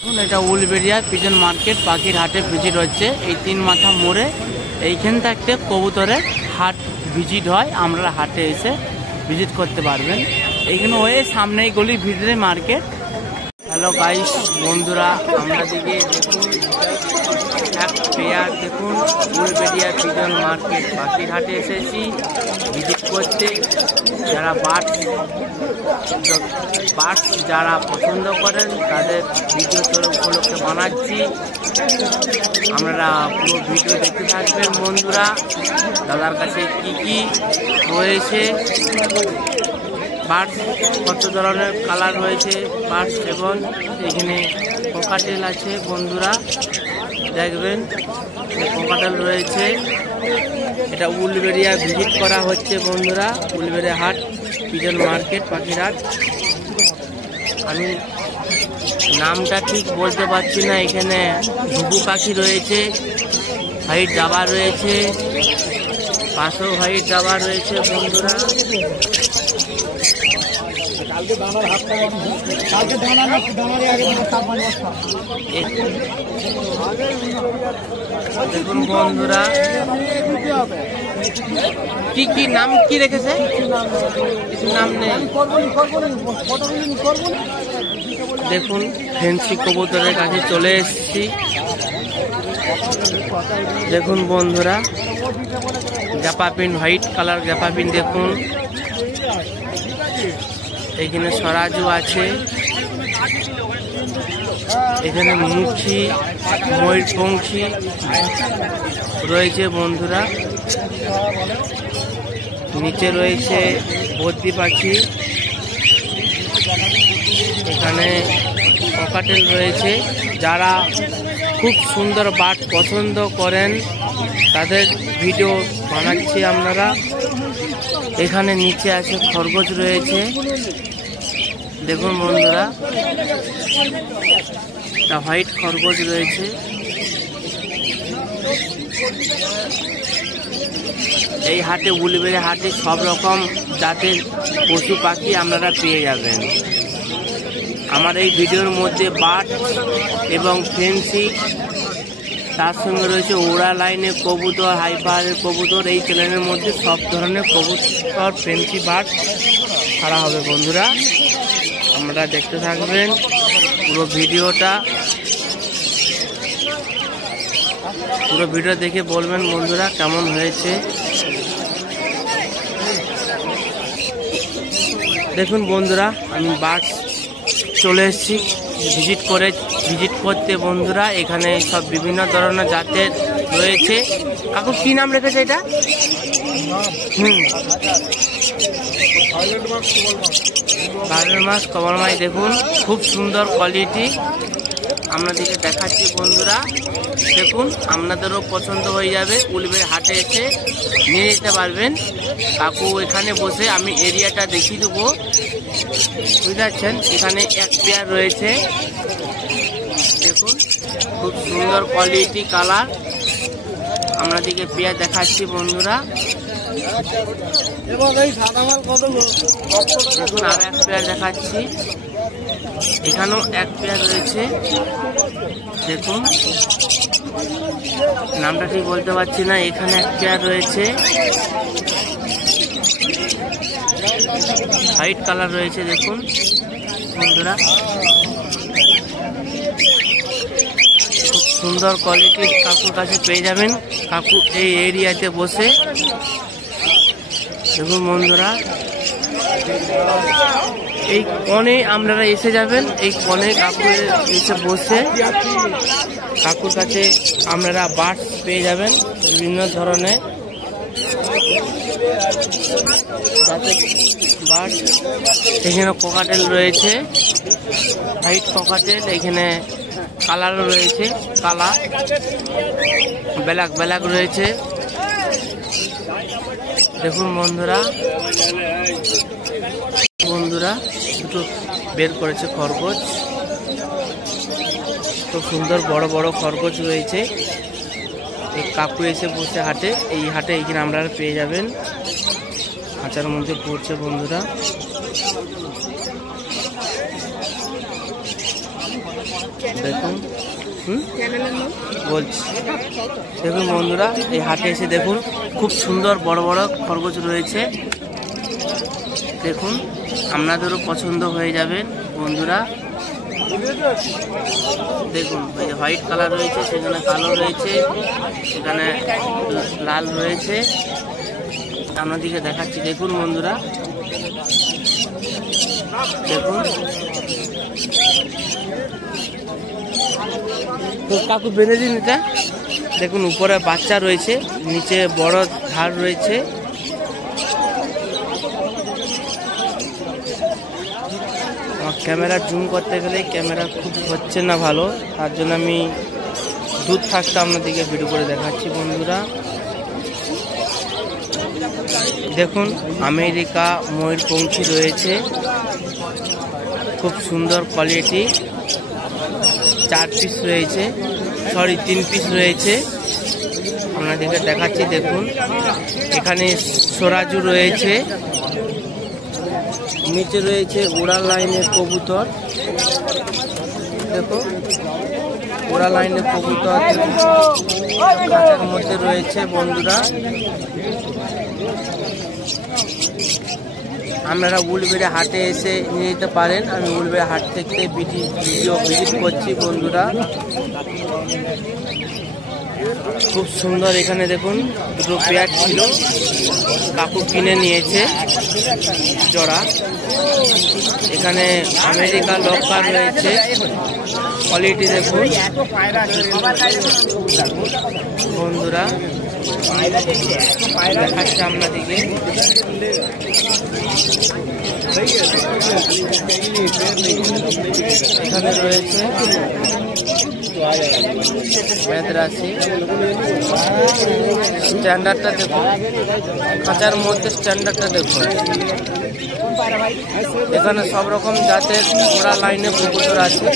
এটা Uluberia pigeon market পাখির হাটে ভিজিট হচ্ছে। এই 3 মাথা মোড়ে এইখান থেকে কবুতরের হাট ভিজিট হয়। আমরা হাটে এসে ভিজিট করতে পারবেন। এইখানে হয়ে সামনেই গলির ভিতরে মার্কেট। হ্যালো গাইস বন্ধুরা, আমরা দিকে দেখুন এক পেয়ার দেখুন উলবেড়িয়া পিজন মার্কেট পাখির হাটে এসেছি ভিজিট করতে। যারা বার্ডস যারা পছন্দ করেন তাদের ভিডিও উপলক্ষে বানাচ্ছি। আপনারা পুরো ভিডিও দেখতে থাকবেন বন্ধুরা। দাদার কাছে কি কি রয়েছে, বার্ডস কত ধরনের কালার রয়েছে বার্ডস, এবং এখানে কোকাটেল আছে বন্ধুরা, দেখবেন কোকাটেল রয়েছে। এটা উলবেড়িয়া ভিজিট করা হচ্ছে বন্ধুরা, উলবেড়িয়া হাট পিজন মার্কেট পাখির হাট। আমি নামটা ঠিক বলতে পারছি না। এখানে ঘুঘু পাখি রয়েছে, হোয়াইট জাবা রয়েছে, পাশেও হোয়াইট জাবা রয়েছে বন্ধুরা। দেখুন বন্ধুরা কি কি নাম কি রেখেছে, কিছু নাম নেই। দেখুন ফেন্সি কবুতরের কাছে চলে এসেছি। দেখুন বন্ধুরা জাপাপিন, হোয়াইট কালার জাপাপিন দেখুন। এখানে সরাজু আছে, এখানে মুখী, ময়ূরপঙ্খী রয়েছে বন্ধুরা। নিচে রয়েছে বদ্রি পাখি, এখানে ককাটেল রয়েছে। যারা খুব সুন্দর বার্ড পছন্দ করেন তাদের ভিডিও বানাচ্ছি আপনারা। এখানে নিচে আছে খরগোশ রয়েছে, দেখুন বন্ধুরা একটা হোয়াইট খরগোশ রয়েছে। এই হাটে উলবেড়িয়া হাটে সব রকম জাতের পশু পাখি আপনারা পেয়ে যাবেন। আমার এই ভিডিওর মধ্যে বার্ড এবং ফেন্সি, তার সঙ্গে রয়েছে ওড়া লাইনের কবুতর, হাই পাওয়ারের কবুতর। এই চ্যানেলের মধ্যে সব ধরনের কবুতর ফেন্সি বার্ড ছাড়া হবে বন্ধুরা। আপনারা দেখতে থাকবেন পুরো ভিডিওটা। পুরো ভিডিও দেখে বলবেন বন্ধুরা কেমন হয়েছে। দেখুন বন্ধুরা আমি বার্ডস চলে এসেছি ভিজিট করতে বন্ধুরা। এখানে সব বিভিন্ন ধরনের জাতের রয়েছে। কাকু কি নাম রেখেছে এটা? ভায়োলেট মাছ, কমল মাছ। দেখুন খুব সুন্দর কোয়ালিটি আপনাদেরকে দেখাচ্ছি বন্ধুরা। দেখুন আপনাদেরও পছন্দ হয়ে যাবে। উলবেড়িয়া হাটে এসে নিয়ে যেতে পারবেন। কাকু এখানে বসে আমি এরিয়াটা দেখিয়ে দেবো, বুঝতে পারছেন। এখানে এক পেয়ার রয়েছে, দেখুন খুব সুন্দর কোয়ালিটি কালার। আপনাদেরকে পেয়ার দেখাচ্ছি বন্ধুরা। দেখুন আর এক পেয়ার দেখাচ্ছি, এখানেও এক পেয়ার রয়েছে। দেখুন নামটা ঠিক বলতে পারছি না। এখানে এক পেয়ার রয়েছে, হোয়াইট কালার রয়েছে। দেখুন বন্ধুরা খুব সুন্দর কোয়ালিটির কাকুর কাছে পেয়ে যাবেন। কাকু এই এরিয়াতে বসে, দেখুন বন্ধুরা এই কনে আপনারা এসে যাবেন। এই কনে কাকু এসে বসে কাকুর কাছে আপনারা বার্ডস পেয়ে যাবেন বিভিন্ন ধরনের বার্ড। এখানে কোকাটেল রয়েছে, হোয়াইট কোকাটেল। এখানে কালারও রয়েছে, কালা ব্ল্যাক রয়েছে। দেখুন বন্ধুরা দুটো বের করেছে খরগোশ, খুব সুন্দর বড় বড় খরগোশ রয়েছে। এই কাকু এসে বসে হাটে, এই হাটে এইখানে আপনারা পেয়ে যাবেন। খাঁচার মধ্যে পড়ছে বন্ধুরা। দেখুন বলছি, দেখুন বন্ধুরা এই হাটে এসে দেখুন খুব সুন্দর বড় বড় খরগোশ রয়েছে। দেখুন আপনাদেরও পছন্দ হয়ে যাবেন বন্ধুরা। দেখুন হোয়াইট কালার রয়েছে, সেখানে কালো রয়েছে, সেখানে লাল রয়েছে। আপনাদেরকে দেখাচ্ছি দেখুন বন্ধুরা, দেখুন তো কাকু বেঁধে দিন এটা। দেখুন উপরে বাচ্চা রয়েছে, নিচে বড় ধার রয়েছে। ক্যামেরা জুম করতে গেলে ক্যামেরা খুব হচ্ছে না ভালো, তার জন্য আমি দূর থাকতে আপনাদেরকে ভিডিও করে দেখাচ্ছি বন্ধুরা। দেখুন আমেরিকা ময়ূরপঙ্খী রয়েছে, খুব সুন্দর কোয়ালিটি। 4 পিস রয়েছে, সরি 3 পিস রয়েছে, আপনাদেরকে দেখাচ্ছি। দেখুন এখানে সোরাজু রয়েছে, নিচে রয়েছে উড়ান লাইনের কবুতর। দেখো উড়ান লাইনের কবুতর কাঁচার মধ্যে রয়েছে বন্ধুরা। আপনারা উলবেড়ে হাটে এসে নিয়ে যেতে পারেন। আমি উলবেড়ে হাট থেকে ভিডিও ভিজিট করছি বন্ধুরা। খুব সুন্দর। এখানে দেখুন দুটো পেয়ার ছিল, কাকু কিনে নিয়েছে জোড়া। এখানে আমেরিকা লকার রয়েছে, কোয়ালিটি দেখুন বন্ধুরা। দেখাচ্ছে আপনাদিকে, এখানে রয়েছে মেদ্রাসি। স্ট্যান্ডার্ডটা দেখুন, খাঁচার মধ্যে স্ট্যান্ডার্ডটা দেখুন। এখানে সব রকম জাতের ঘোড়া লাইনে কবুতর আছে।